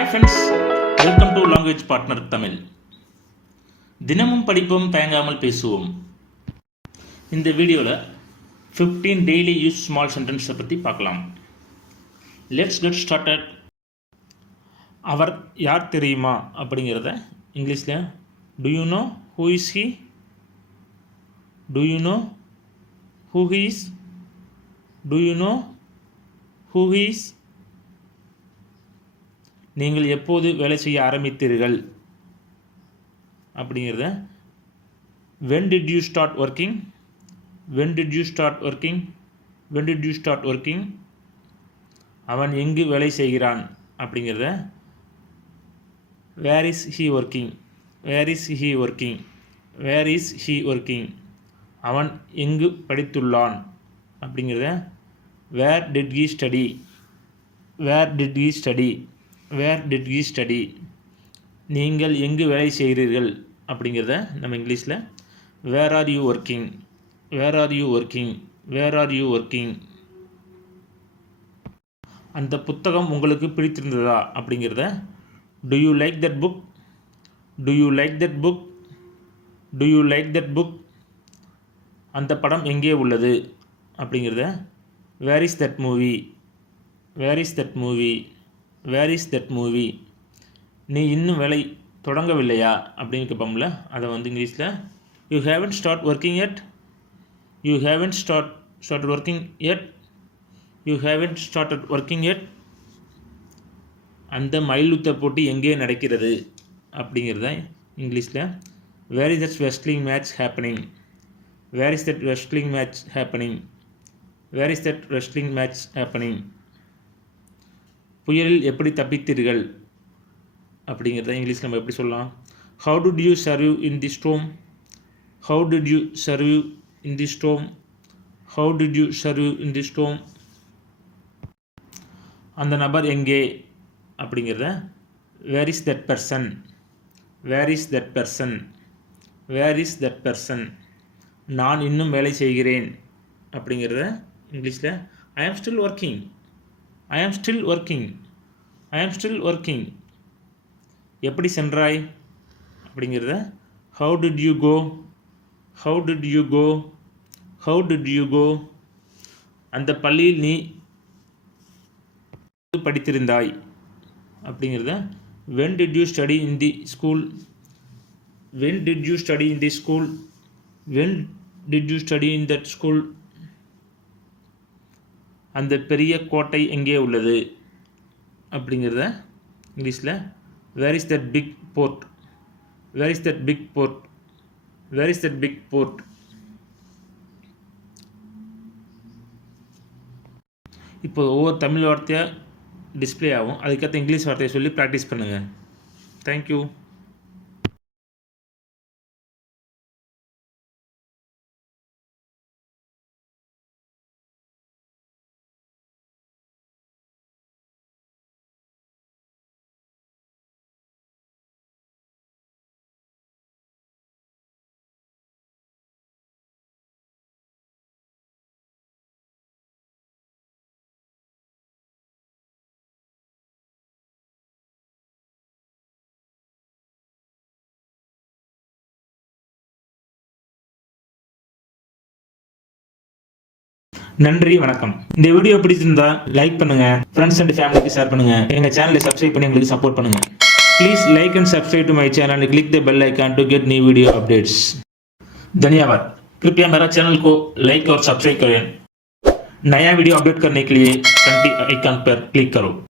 Hi friends, welcome to language partner Tamil. தினமும் படிப்போம், தயங்காமல் பேசுவோம். இந்த வீடியோவில் 15 டெய்லி யூஸ் ஸ்மால் சென்டென்ஸை பற்றி பார்க்கலாம். Let's get started. அவர் யார் தெரியுமா அப்படிங்கிறத இங்கிலீஷில் to you know who is he, to you know who he is, to you know who he is. நீங்கள் எப்போது வேலை செய்ய ஆரம்பித்தீர்கள் அப்படிங்கிறத when did you start working, when did you start working, when did you start working. அவன் எங்கு வேலை செய்கிறான் அப்படிங்கிறத where is he working, where is he working, where is he working. அவன் எங்கு படித்துள்ளான் அப்படிங்கிறத where did he study, where did he study, where did he study. நீங்கள் எங்கு வேலை செய்கிறீர்கள் அப்படிங்கிறத நம்ம இங்கிலீஷில் where are you working, where are you working, where are you working. அந்த புத்தகம் உங்களுக்கு பிடித்திருந்ததா அப்படிங்கிறத do you like that book, do you like that book, do you like that book. அந்த படம் எங்கே உள்ளது அப்படிங்கிறத where is that movie, where is that movie, where is that movie. நீ இன்னும் வேலை தொடங்கவில்லையா அப்படின்னு கேட்போம்ல, அதை வந்து இங்கிலீஷில் you haven't start working yet, you haven't started working yet, you haven't started working yet. அந்த மயிலுத்த போட்டி எங்கே நடக்கிறது அப்படிங்கிறத இங்கிலீஷில் where is that wrestling match happening, where is that wrestling match happening, where is that wrestling match happening. புயலில் எப்படி தப்பித்தீர்கள் அப்படிங்கிறத இங்கிலீஷில் நம்ம எப்படி சொல்லலாம் how did you survive in the storm, how did you survive in the storm, how did you survive in the storm. அந்த நபர் எங்கே அப்படிங்கிறத where is that person, where is that person, where is that person. நான் இன்னும் வேலை செய்கிறேன் அப்படிங்கிறத இங்கிலீஷில் I am still working, I am still working, I am still working. எப்படி சென்றாய் அப்படிங்கிறத how did you go, how did you go, how did you go. அந்த பள்ளியில் நீ படித்திருந்தாய் அப்படிங்கிறத when did you study in the school, when did you study in the school, when did you study in that school. அந்த பெரிய கோட்டை எங்கே உள்ளது அப்படிங்கிறத இங்கிலீஷில் where is that big port, where is that big port, where is that big port. இப்போ ஒவ்வொரு தமிழ் வார்த்தையாக டிஸ்பிளே ஆகும், அதுக்கேற்ற இங்கிலீஷ் வார்த்தையை சொல்லி ப்ராக்டிஸ் பண்ணுங்கள். தேங்க்யூ. நன்றி, வணக்கம். இந்த வீடியோ பிடிச்சிருந்தா லைக் பண்ணுங்க, ஃப்ரெண்ட்ஸ் அண்ட் ஃபேமிலிக்கு ஷேர் பண்ணுங்க, எங்க சேனலை சப்ஸ்கிரைப் பண்ணி எங்களுக்கு சப்போர்ட் பண்ணுங்க. Please like and subscribe to my channel and click the bell icon to get new video updates. धन्यवाद. कृपया मेरा चैनल को लाइक और सब्सक्राइब करें. नया वीडियो अपडेट करने के लिए घंटी आइकन पर क्लिक करो.